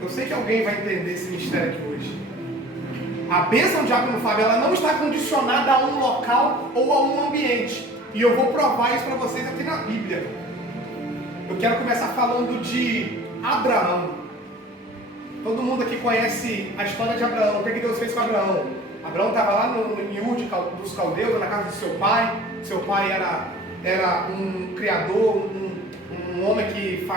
Eu sei que alguém vai entender esse mistério aqui hoje. A bênção de Abraão, Fábio, ela não está condicionada a um local ou a um ambiente. E eu vou provar isso para vocês aqui na Bíblia. Eu quero começar falando de Abraão. Todo mundo aqui conhece a história de Abraão. O que Deus fez com Abraão? Abraão estava lá no Ur dos Caldeus, na casa de seu pai. Seu pai era um criador, um homem que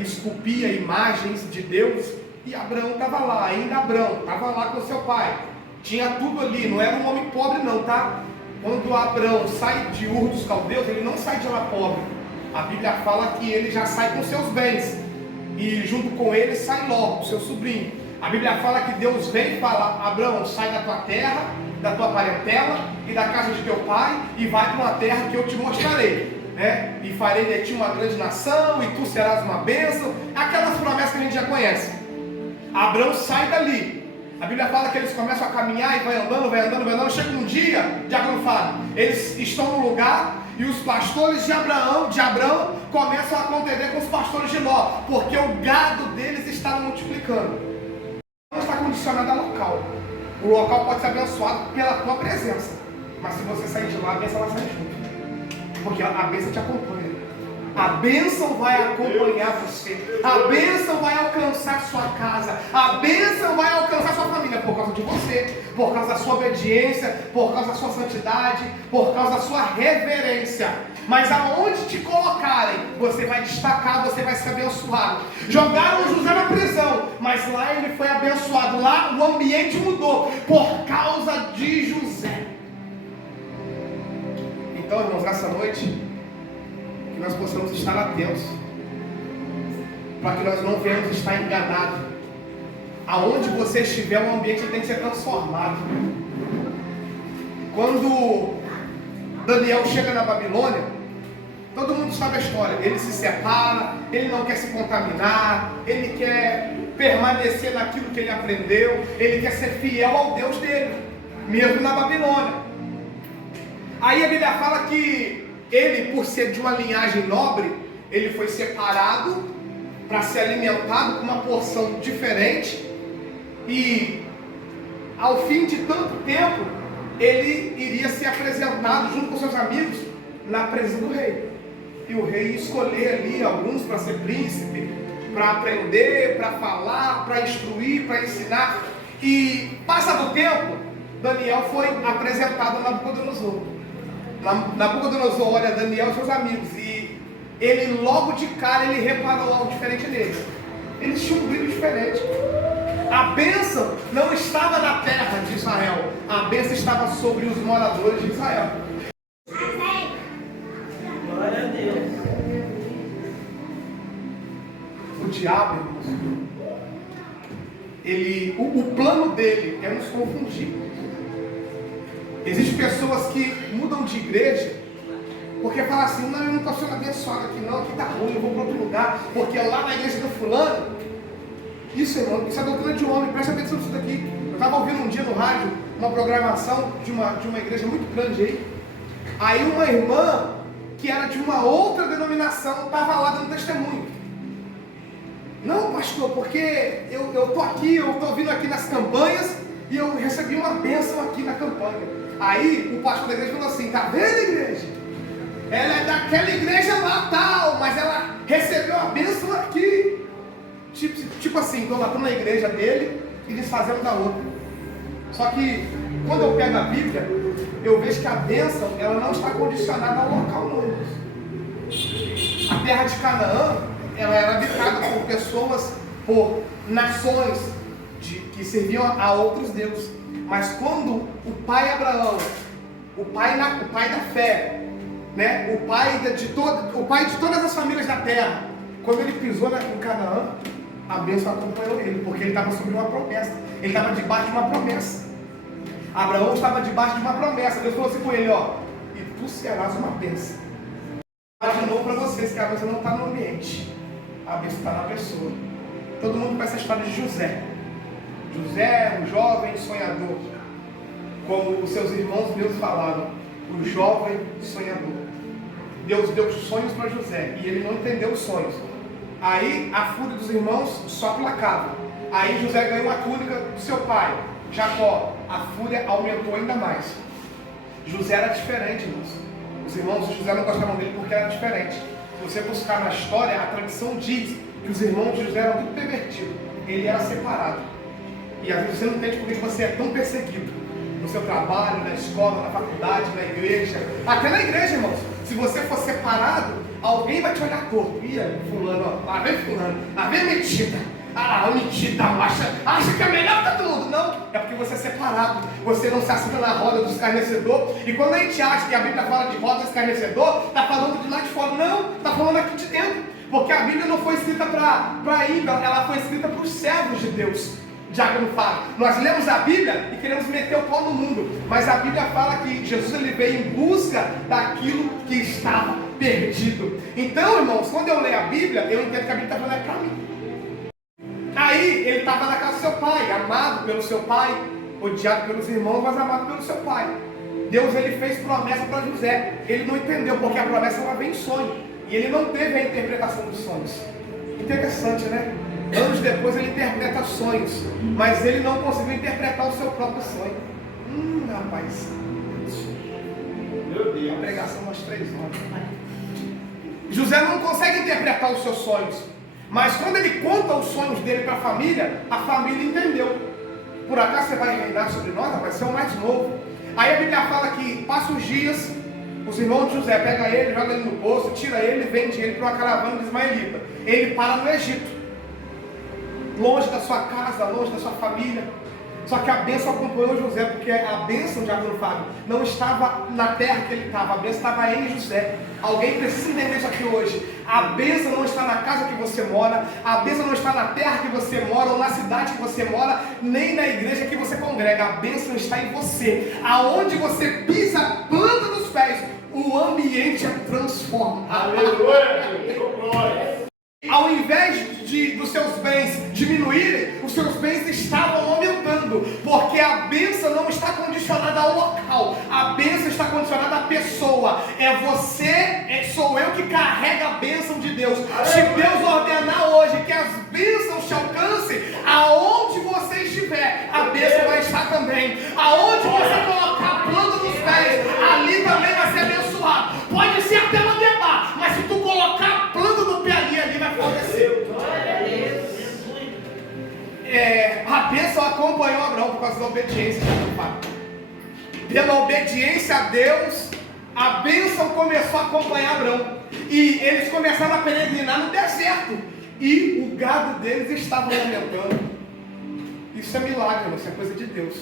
esculpia imagens de Deus. E Abraão estava lá, ainda Abraão, estava lá com seu pai. Tinha tudo ali, não era um homem pobre não, tá? Quando Abraão sai de Ur dos Caldeus, ele não sai de lá pobre. A Bíblia fala que ele já sai com seus bens. E junto com ele sai Ló, seu sobrinho. A Bíblia fala que Deus vem e fala: Abraão, sai da tua terra, da tua parentela e da casa de teu pai e vai para uma terra que eu te mostrarei, né? E farei de ti uma grande nação e tu serás uma bênção. Aquelas promessas que a gente já conhece. Abraão sai dali. A Bíblia fala que eles começam a caminhar e vai andando. Chega um dia, Diácono fala, eles estão no lugar e os pastores de Abraão começam a contender com os pastores de Ló, porque o gado deles está multiplicando. Não está condicionado a local. O local pode ser abençoado pela tua presença, mas se você sair de lá, a bênção vai sair junto, porque a bênção te acompanha. A bênção vai acompanhar você. A bênção vai alcançar sua casa. A bênção vai alcançar sua família por causa de você, por causa da sua obediência, por causa da sua santidade, por causa da sua reverência. Mas aonde te colocarem, você vai destacar, você vai ser abençoado. Jogaram José na prisão, mas lá ele foi abençoado. Lá o ambiente mudou por causa de José. Então, irmãos, nessa noite, que nós possamos estar atentos, para que nós não venhamos estar enganados. Aonde você estiver, o ambiente tem que ser transformado. Quando Daniel chega na Babilônia, todo mundo sabe a história. Ele se separa, ele não quer se contaminar, ele quer permanecer naquilo que ele aprendeu, ele quer ser fiel ao Deus dele, mesmo na Babilônia. Aí a Bíblia fala que ele, por ser de uma linhagem nobre, ele foi separado para ser alimentado com uma porção diferente. E ao fim de tanto tempo, ele iria ser apresentado junto com seus amigos na presença do rei. E o rei ia escolher ali alguns para ser príncipe, para aprender, para falar, para instruir, para ensinar. E passado o tempo, Daniel foi apresentado a Nabucodonosor. Nabucodonosor olha Daniel e seus amigos, e ele logo de cara ele reparou algo diferente neles. Eles tinham um brilho diferente. A bênção não estava na terra de Israel, a bênção estava sobre os moradores de Israel. Glória a Deus. O diabo, o plano dele é nos confundir. Existem pessoas que mudam de igreja porque falam assim: não, eu não estou sendo abençoado aqui não, aqui está ruim, eu vou para outro lugar, porque lá na igreja do fulano, isso, irmão, isso é doutrina de homem, presta atenção nisso daqui. Eu estava ouvindo um dia no rádio uma programação de uma igreja muito grande aí uma irmã que era de uma outra denominação estava lá dando testemunho. Não, pastor, porque eu estou aqui, eu estou vindo aqui nas campanhas e eu recebi uma bênção aqui na campanha. Aí o pastor da igreja falou assim: tá vendo, igreja? Ela é daquela igreja lá tal, mas ela recebeu a bênção aqui. Tipo assim, idolatrando a igreja dele e desfazendo da outra. Só que quando eu pego a Bíblia, eu vejo que a bênção ela não está condicionada ao local não. A terra de Canaã, ela era habitada por pessoas, por nações que serviam a outros deuses. Mas quando o pai Abraão, o pai da fé, né, o pai de todas as famílias da terra, quando ele pisou em Canaã, a bênção acompanhou ele, porque ele estava sobre uma promessa. Ele estava debaixo de uma promessa. Abraão estava debaixo de uma promessa. Deus falou assim com ele: ó, e tu serás uma bênção. De novo para vocês que a bênção não está no ambiente, a bênção está na pessoa. Todo mundo conhece a história de José. José, um jovem sonhador, como os seus irmãos meus falaram, o jovem sonhador. Deus deu sonhos para José e ele não entendeu os sonhos. Aí a fúria dos irmãos só placava. Aí José ganhou a túnica do seu pai, Jacó. A fúria aumentou ainda mais. José era diferente, irmãos. Os irmãos de José não gostavam dele porque era diferente. Se você buscar na história, a tradição diz que os irmãos de José eram muito pervertidos. Ele era separado. E às vezes você não entende por que você é tão perseguido. No seu trabalho, na escola, na faculdade, na igreja. Até na igreja, irmãos. Se você for separado, alguém vai te olhar torto. Ih, fulano, ó, lá vem fulano, lá vem metida. Ah, metida, acha que é melhor que todo mundo. Não, é porque você é separado. Você não se assenta na roda do escarnecedor. E quando a gente acha que a Bíblia fala de roda do escarnecedor, está falando de lá de fora. Não, está falando aqui de dentro. Porque a Bíblia não foi escrita para ímpio, ela foi escrita para os servos de Deus. Diácono fala, nós lemos a Bíblia e queremos meter o pau no mundo, mas a Bíblia fala que Jesus ele veio em busca daquilo que estava perdido. Então, irmãos, quando eu leio a Bíblia, eu entendo que a Bíblia está falando para mim. Aí ele estava na casa do seu pai, amado pelo seu pai, odiado pelos irmãos, mas amado pelo seu pai. Deus ele fez promessa para José. Ele não entendeu porque a promessa ela vem em sonho e ele não teve a interpretação dos sonhos. Interessante, né? Anos depois ele interpreta sonhos, mas ele não conseguiu interpretar o seu próprio sonho. Rapaz, meu Deus, a pregação umas 3 horas. José não consegue interpretar os seus sonhos, mas quando ele conta os sonhos dele para a família entendeu. Por acaso você vai reinar sobre nós? Vai ser o mais novo. Aí a Bíblia fala que passa os dias, os irmãos de José pegam ele, jogam ele no poço, tira ele e vende ele para uma caravana de ismaelita. Ele para no Egito, longe da sua casa, longe da sua família. Só que a bênção acompanhou José, porque a bênção de Diácono Fábio não estava na terra que ele estava, a bênção estava em José. Alguém precisa entender isso aqui hoje. A bênção não está na casa que você mora, a bênção não está na terra que você mora, ou na cidade que você mora, nem na igreja que você congrega. A bênção está em você. Aonde você pisa a planta dos pés, o ambiente é transformado. Aleluia! Ao invés dos seus bens diminuírem, os seus bens estavam aumentando, porque a bênção não está condicionada ao local, a bênção está condicionada à pessoa. É você, sou eu que carrega a bênção de Deus. Se Deus ordenar hoje que as bênçãos te alcancem, aonde você estiver, a bênção vai estar também. Aonde você colocar a planta dos pés, ali também vai ser abençoado. Pode ser até uma debate, mas se tu colocar a planta do pé ali vai acontecer. A bênção acompanhou Abraão por causa da obediência. Pela obediência a Deus, a bênção começou a acompanhar Abraão. E eles começaram a peregrinar no deserto. E o gado deles estava aumentando. Isso é milagre, isso é coisa de Deus.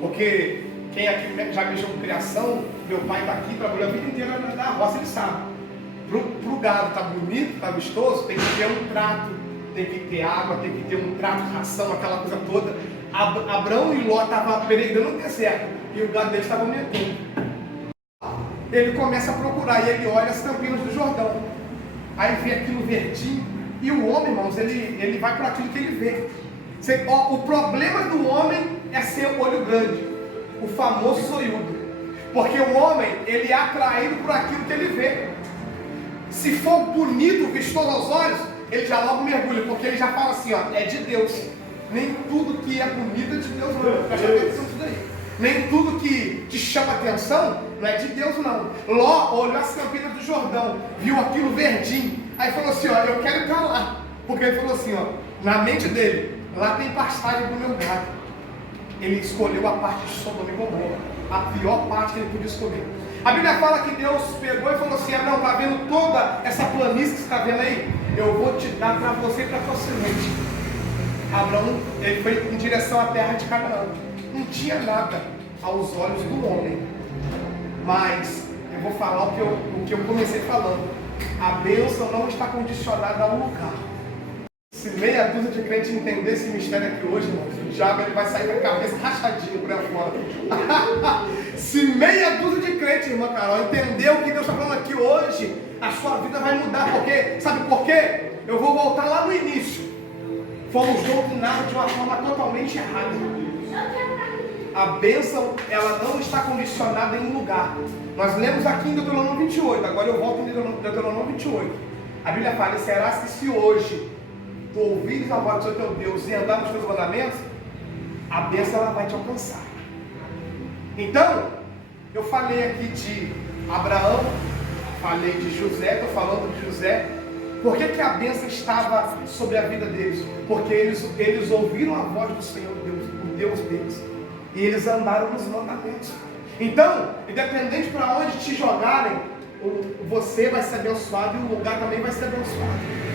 Porque quem aqui já mexeu com criação, meu pai está aqui, trabalhou a vida inteira na roça, ele sabe. Para o gado estar bonito, estar vistoso, tem que ter um trato, tem que ter água, tem que ter um trato, ração, aquela coisa toda. Abraão e Ló estavam peregrinando no deserto e o gado deles estava aumentando. Ele começa a procurar e ele olha as campinas do Jordão. Aí vê aquilo verdinho. E o homem, irmãos, ele vai por aquilo que ele vê. O problema do homem é ser o olho grande, o famoso zoiudo. Porque o homem, ele é atraído por aquilo que ele vê. Se for bonito, vistoso aos olhos, ele já logo mergulha, porque ele já fala assim, ó, é de Deus. Nem tudo que é bonito é de Deus não. Presta atenção nisso daí. Nem tudo que te chama atenção não é de Deus não. Ló olhou as campinas do Jordão, viu aquilo verdinho, aí falou assim, ó, eu quero ir para lá. Porque ele falou assim, ó, na mente dele, lá tem pastagem do meu gado. Ele escolheu a parte de Sodoma e Gomorra, a pior parte que ele podia escolher. A Bíblia fala que Deus pegou e falou assim, Abraão, está vendo toda essa planície que você está vendo aí? Eu vou te dar para você e para a tua semente. Abraão, ele foi em direção à terra de Canaã. Não tinha nada aos olhos do homem. Mas eu vou falar o que eu comecei falando. A bênção não está condicionada ao lugar. Se meia dúzia de crentes entender esse mistério aqui hoje, irmãos, o diabo ele vai sair com a cabeça rachadinha por aí fora. Se meia dúzia de crentes, irmã Carol, entender o que Deus está falando aqui hoje, a sua vida vai mudar. Porque, sabe por quê? Eu vou voltar lá no início. Fomos doutrinados de uma forma totalmente errada. A bênção, ela não está condicionada em um lugar. Nós lemos aqui em Deuteronômio 28, agora eu volto em Deuteronômio 28. A Bíblia fala: e será que se hoje tu ouvires a voz do Senhor teu Deus e andar nos teus mandamentos, a bênção ela vai te alcançar. Então, eu falei aqui de Abraão, falei de José, estou falando de José. Por que a bênção estava sobre a vida deles? Porque eles ouviram a voz do Senhor Deus, o Deus deles, e eles andaram nos mandamentos. Então, independente para onde te jogarem, você vai ser abençoado e o lugar também vai ser abençoado.